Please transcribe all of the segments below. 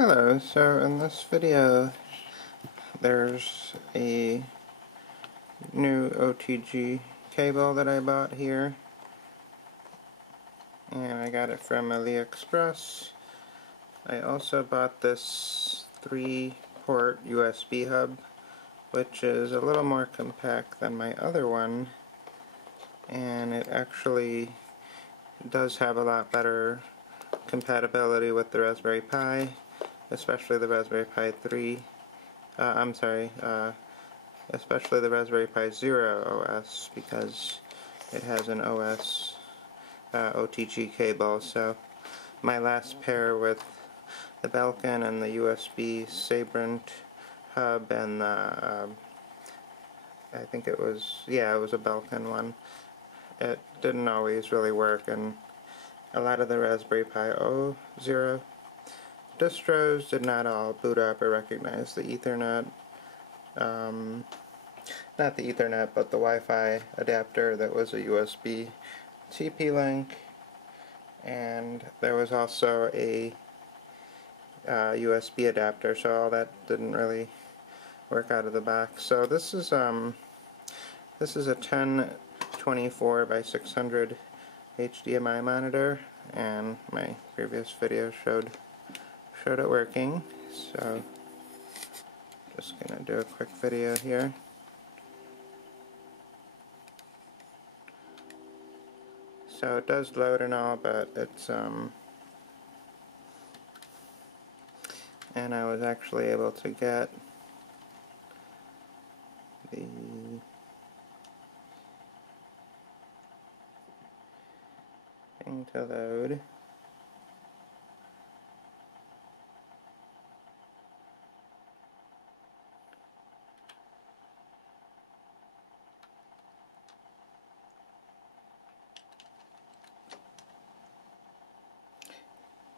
Hello, so in this video there's a new OTG cable that I bought here, and I got it from AliExpress. I also bought this 3-port USB hub, which is a little more compact than my other one, and it actually does have a lot better compatibility with the Raspberry Pi, especially the Raspberry Pi 3, especially the Raspberry Pi Zero OS, because it has an OS OTG cable. So my last pair with the Belkin and the USB Sabrent hub and the, I think it was a Belkin one, it didn't always really work, and a lot of the Raspberry Pi Zero distros did not all boot up or recognize the Ethernet, not the Ethernet, but the Wi-Fi adapter that was a USB TP-Link, and there was also a USB adapter, so all that didn't really work out of the box. So this is a 1024 by 600 HDMI monitor, and my previous video showed it working, so just gonna do a quick video here. So it does load and all, but it's and I was actually able to get the thing to load.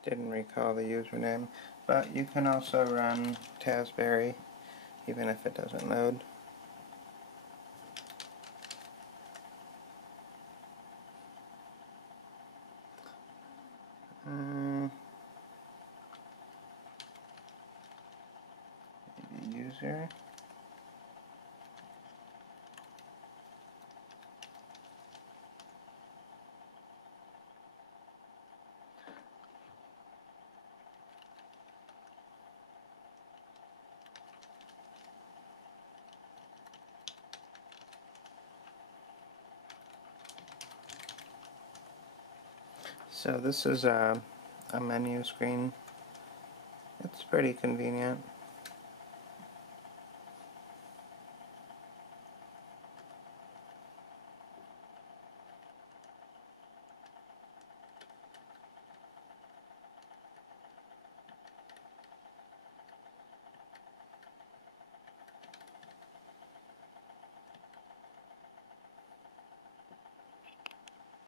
Didn't recall the username, but you can also run Tazberry even if it doesn't load. Maybe user. So this is a menu screen. It's pretty convenient.